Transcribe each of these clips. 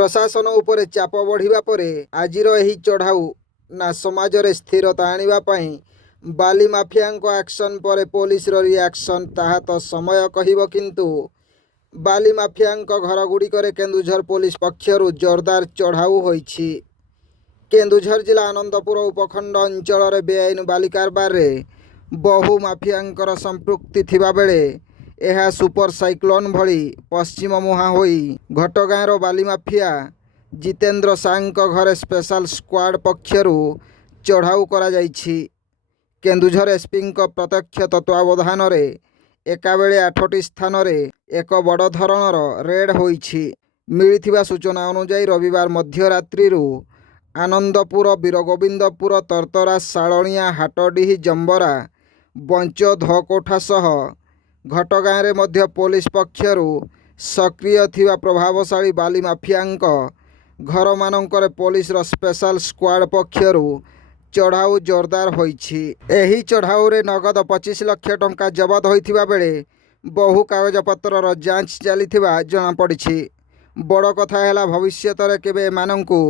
प्रशासन उपरे चाप बढ़िबा परे आजिर एही चढ़ाऊ ना समाजरे स्थिरता आनिबा पई बाली माफियांको एक्शन पर पुलिस रिएक्शन ताहा तो समय कहिबो किंतु बाली माफियांको घर गुड़िकरे केन्दुझर पुलिस पक्षरु जोरदार चढ़ाऊ होईछि। केन्दुझर जिला आनंदपुर उपखंड अंचल बेआईन बाली कारबार बहु माफियांकर संपृक्ति थिबा बेले यह सुपर साइक्लोन भली पश्चिम मुहां होई घटगाँर बाली माफिया जितेंद्र सांको घरे स्पेशल स्क्वाड पक्षरु चढ़ाऊ करा जाइछि। केन्दुझर एसपी प्रत्यक्ष तत्वावधान एकाबेले 8टी स्थान एक बड़ धरणर रेड होईछि। मिलिथिबा सूचना अनुसार रविवार मध्यरात्रि आनंदपुर वीरगोविंदपुर तरतरा सालणिया हाटडीही जंबरा बंच धकोठा सह घटगाँ रे मध्य पुलिस पक्षरु सक्रिय थिबा प्रभावशाली बाली माफियांक घर मानकर पुलिस स्पेशल स्क्वाड पक्षरु चढ़ाऊ जोरदार होईछि। एही चढ़ाऊ रे नगद 25 लाख टंका जबत होइथिबा बेले बहु कागजपत्रर जांच चलिथिबा जଣା पड़िछि। बड़ कथा हैला भविष्यत रे केबे एमानंकु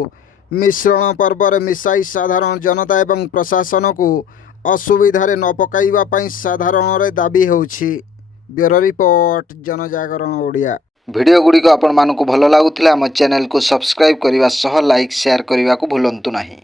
मिश्रण पर्व मिसाई साधारण जनता एवं प्रशासन को असुविधारे न पकाइबा पई साधारण रे दाबी होउछि। ब्यूरो रिपोर्ट जनजागरण ओडिया। वीडियो गुडी को आपण मानकु भलो लागुथिला हम चैनल को सब्सक्राइब करिवा सह लाइक शेयर करिवा को भूलंतु नाही।